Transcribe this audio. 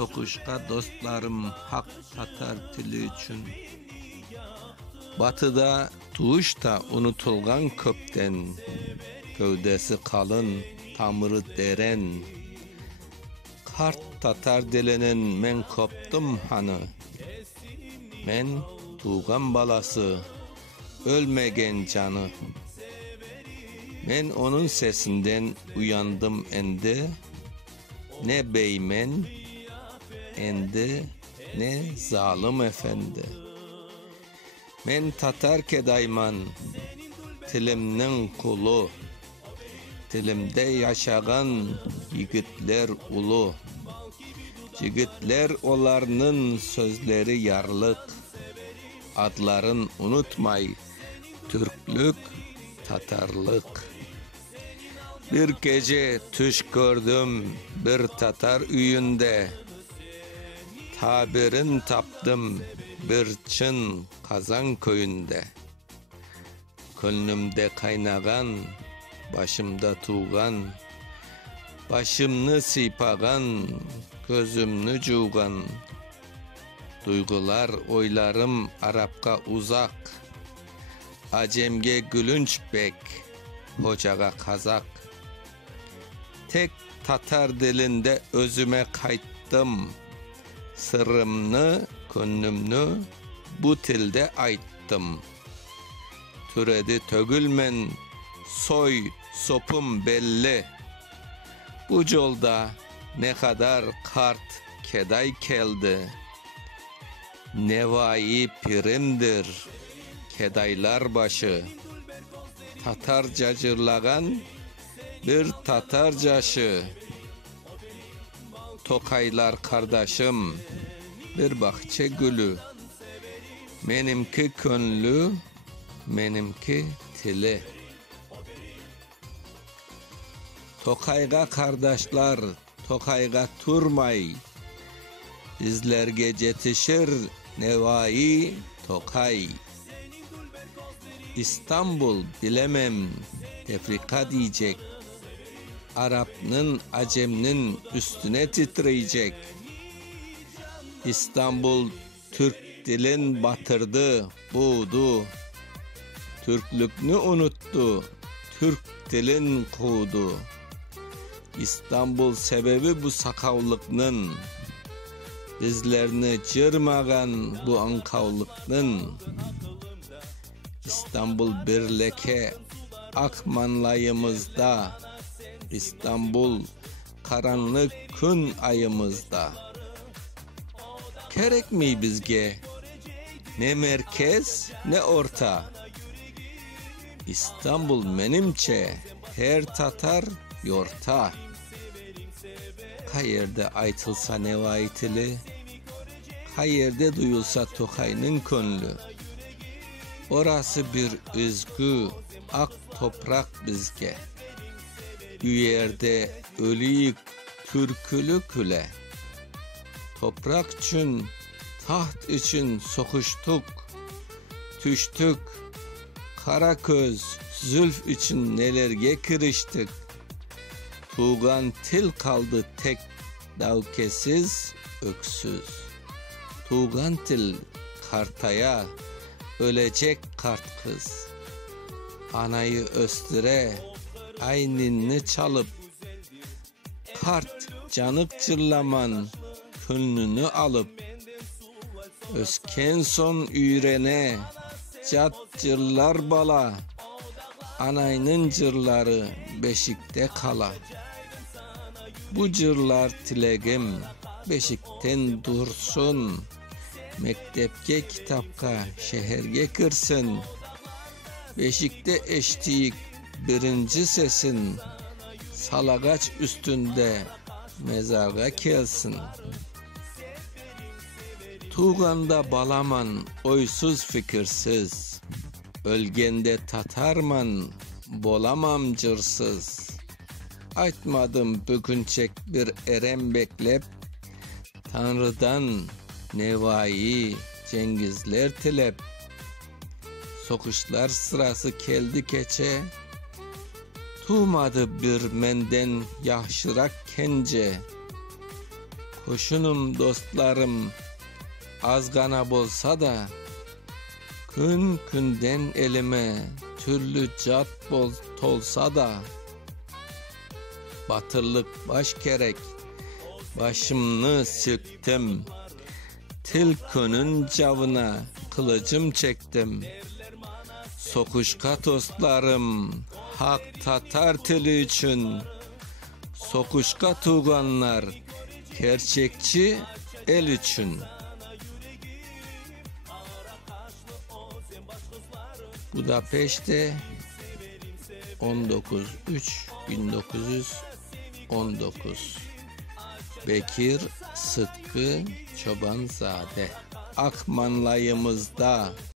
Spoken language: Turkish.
sokuşka dostlarım hak Tatar tili üçün. Batıda tuğuşta unutulgan köpten, gövdesi kalın, tamırı deren. Kart Tatar dilinin men koptum hanı. Men tuğgan balası, ölmegen canı. Men onun sesinden uyandım endi. Ne beymen endi, ne zalim efendi. Men Tatar kedayman, tilimnin kulu. Tilimde yaşagan yigitler ulu. Yigitler olarının sözleri yarlık. Adların unutmay, Türklük, Tatarlık. Bir gece düş gördüm bir Tatar üyünde. Tabirin tapdım bir çın Kazan köyünde. Gönlümde kaynagan, başımda tuğgan, başımны sıypagan, gözümnü cuğgan. Duygular, oylarım Arapka uzak. Acemge gülünç bek, hocaga kazak. Tek Tatar dilinde özüme kayttım. Sırrımны, gönlümnü bu tilde ayttım. Türedi tögülmen, soy sopum belli. Bu yolda ne kadar kart keday keldi. Nevai pirimdir, kedaylar başı. Tatarca cırlagan bir Tatarcaşı. Tokaylar kardeşim, bir bahçe gülü. Menimki könlü, menimki tili. Tokayga kardeşler, Tokayga turmay. Bizlerge yetişir Nevai Tokay. İstanbul bilemem tefrika diyecek. Arap'nın Acem'nin üstüne titreyecek. İstanbul Türk dilin batırdı, boğdu. Türklüknü unuttu, Türk dilin kuğdu. İstanbul sebebi bu sakavlıknın. Bizlerini cırmagan bu ankavlıknın. İstanbul bir leke akmanlayımızda. İstanbul karanlık gün ayımızda. Gerek mi bizge ne merkez ne orta? İstanbul menimçe her Tatar yorta. Kayerde aytılsa Nevai tili, kayerde duyulsa Tokay'nın könlü. Orası bir üzgü ak toprak bizge. Yerde ölüyük türkülü küle. Toprak için, taht için sokuştuk. Tüştük, kara köz, zülf için nelerge kiriştik. Tuğgan til kaldı tek davkesiz, öksüz. Tuğgan til kartaya, ölecek kart kız. Anayı östüre, aynını çalıp. Kart canık cırlaman, könlünü alıp. Özken son üyrene, cat cırlar bala. Anayının cırları beşikte kala. Bu cırlar tilegim beşikten dursun. Mektepke kitapka şehirge kırsın. Beşikte eştiyik birinci sesin. Salagaç üstünde mezarga kelsin. Tuğanda balaman oysuz fikirsiz. Ölgende Tatarman bolamam cırsız. Aytmadım bugünçek bir erem beklep. Tanrı'dan Nevai Cengizler tilep. Sokuşlar sırası keldi keçe. Tuğmadı bir menden yahşırak kence. Koşunum dostlarım, az gana bolsa da, gün günden elime türlü cat bol tolsa da, batırlık baş gerek, başımını sıktım, tilkünün cavına kılıcım çektim. Sokuşka dostlarım, hak Tatar tili için, sokuşka tuğanlar, gerçekçi el için. Budapeşte 19.3.1919. Bekir Sıtkı Çobanzade. Akmanlayımızda